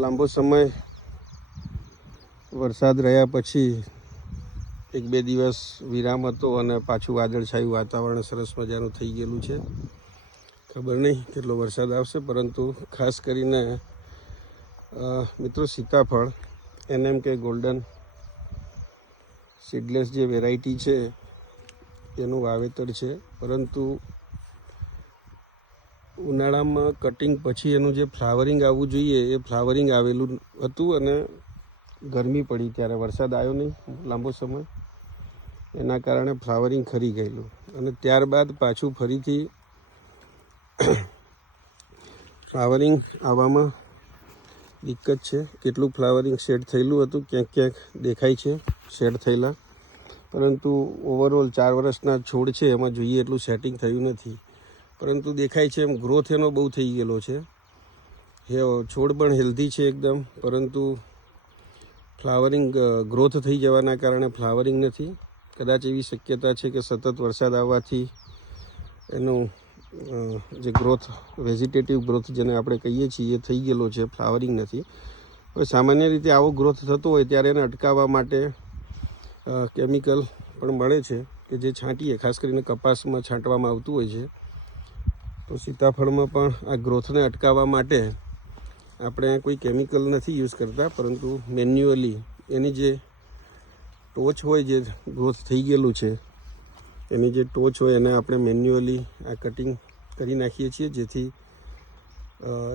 લાંબો સમય વરસાદ રહ્યા પછી 1-2 દિવસ વિરામ હતો અને પાછું વાદળછાયું વાતાવરણ સરસ મજાનું થઈ ગયેલું છે. ખબર નહીં કેટલો વરસાદ આવશે, પરંતુ ખાસ કરીને મિત્રો સીતાફળ NMK ગોલ્ડન સીડલેસ જે વેરાયટી છે એનું વાવેતર છે. પરંતુ ઉનાળામાં કટિંગ પછી એનું જે ફ્લાવરિંગ આવવું જોઈએ એ ફ્લાવરિંગ આવેલું હતું અને ગરમી પડી ત્યારે વરસાદ આવ્યો નહીં લાંબો સમય, એના કારણે ફ્લાવરિંગ ખરી ગયેલું અને ત્યારબાદ પાછું ફરીથી ફ્લાવરિંગ આવવામાં દિક્કત છે. કેટલું ફ્લાવરિંગ સેટ થયેલું હતું, ક્યાંક ક્યાંક દેખાય છે સેટ થયેલા, પરંતુ ઓવરઓલ 4 વર્ષના છોડ છે એમાં જોઈએ એટલું સેટિંગ થયું નથી. પરંતુ દેખાય છે એમ ગ્રોથ એનો બહુ થઈ ગયેલો છે. છોડ પણ હેલ્ધી છે એકદમ, પરંતુ ફ્લાવરિંગ ગ્રોથ થઈ જવાના કારણે ફ્લાવરિંગ નથી. કદાચ એવી શક્યતા છે કે સતત વરસાદ આવવાથી એનું જે ગ્રોથ, વેજીટેટિવ ગ્રોથ જેને આપણે કહીએ છીએ, એ થઈ ગયેલો છે, ફ્લાવરિંગ નથી. હવે સામાન્ય રીતે આવો ગ્રોથ થતો હોય ત્યારે એને અટકાવવા માટે કેમિકલ પણ મળે છે કે જે છાંટીએ, ખાસ કરીને કપાસમાં છાંટવામાં આવતું હોય છે. તો સીતાફળમાં પણ આ ગ્રોથને અટકાવવા માટે આપણે કોઈ કેમિકલ નથી યુઝ કરતા, પરંતુ મેન્યુઅલી એની જે ટોચ હોય, જે ગ્રોથ થઈ ગયેલું છે એની જે ટોચ હોય એને આપણે મેન્યુઅલી આ કટિંગ કરી નાખીએ છીએ, જેથી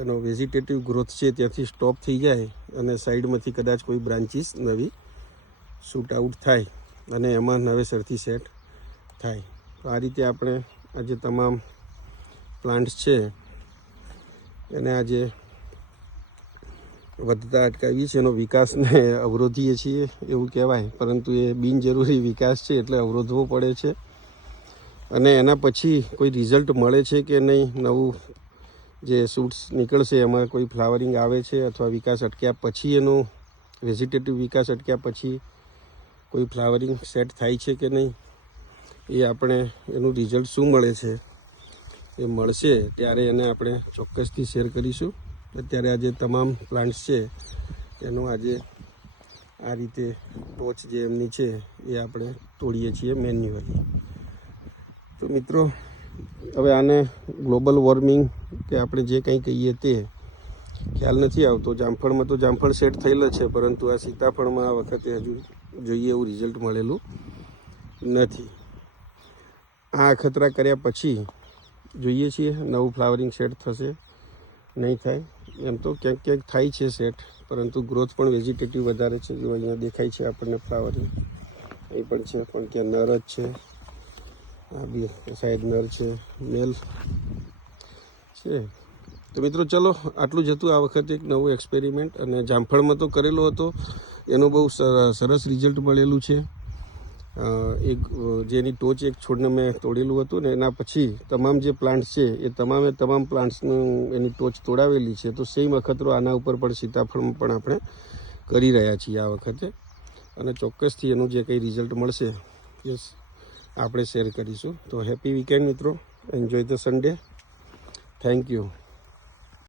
એનો વેજીટેટિવ ગ્રોથ છે ત્યાંથી સ્ટોપ થઈ જાય અને સાઈડમાંથી કદાચ કોઈ બ્રાન્ચીસ નવી શૂટ આઉટ થાય અને એમાં નવેસરથી સેટ થાય. તો આ રીતે આપણે આ જે તમામ પ્લાન્ટ્સ છે એને આજે વધતા અટકાવીએ છીએ, એનો વિકાસને અવરોધીએ છીએ એવું કહેવાય, પરંતુ એ બિનજરૂરી વિકાસ છે એટલે અવરોધવો પડે છે. અને એના પછી કોઈ રિઝલ્ટ મળે છે કે નહીં, નવું જે શૂટ્સ નીકળશે એમાં કોઈ ફ્લાવરિંગ આવે છે અથવા વિકાસ અટક્યા પછી એનો વેજીટેટિવ વિકાસ અટક્યા પછી કોઈ ફ્લાવરિંગ સેટ થાય છે કે નહીં, એ આપણે એનું રિઝલ્ટ શું મળે છે એ મળશે ત્યારે એને આપણે ચોક્કસથી શેર કરીશું. અત્યારે આ જે તમામ પ્લાન્ટ્સ છે એનું આજે આ રીતે ટોચ જે એમની છે એ આપણે તોડીએ છીએ મેન્યુઅલી. તો મિત્રો, હવે આને ગ્લોબલ વોર્મિંગ કે આપણે જે કંઈ કહીએ તે ખ્યાલ નથી આવતો. જામફળમાં તો જામફળ સેટ થયેલ છે, પરંતુ આ સીતાફળમાં આ વખતે હજુ જોઈએ એવું રિઝલ્ટ મળેલું નથી. આ અખતરા કર્યા પછી જોઈએ છીએ નવું ફ્લાવરિંગ સેટ થશે નહીં થાય. એમ તો ક્યાંક ક્યાંક થાય છે સેટ, પરંતુ ગ્રોથ પણ વેજીટેટિવ વધારે છે. જો અહીંયા દેખાય છે આપણને ફ્લાવરિંગ, અહીં પણ છે, પણ ક્યાં નર જ છે, આ બી શાયદ નર છે, મેલ છે. તો મિત્રો ચલો, આટલું જ હતું આ વખતે એક નવું એક્સપેરિમેન્ટ. અને જામફળમાં તો કરેલો હતો, એનું બહુ સરસ રિઝલ્ટ મળેલું છે. એક જેની ટોચ એક છોડને મેં તોડેલું હતું ને એના પછી તમામ જે પ્લાન્ટ્સ છે એ તમામે તમામ પ્લાન્ટ્સનું એની ટોચ તોડાવેલી છે. તો સેમ અખતરો આના ઉપર પણ સીતાફળમાં પણ આપણે કરી રહ્યા છીએ આ વખતે, અને ચોક્કસથી એનું જે કંઈ રિઝલ્ટ મળશે એ આપણે શેર કરીશું. તો હેપી વીકેન્ડ મિત્રો, enjoy the Sunday. Thank you.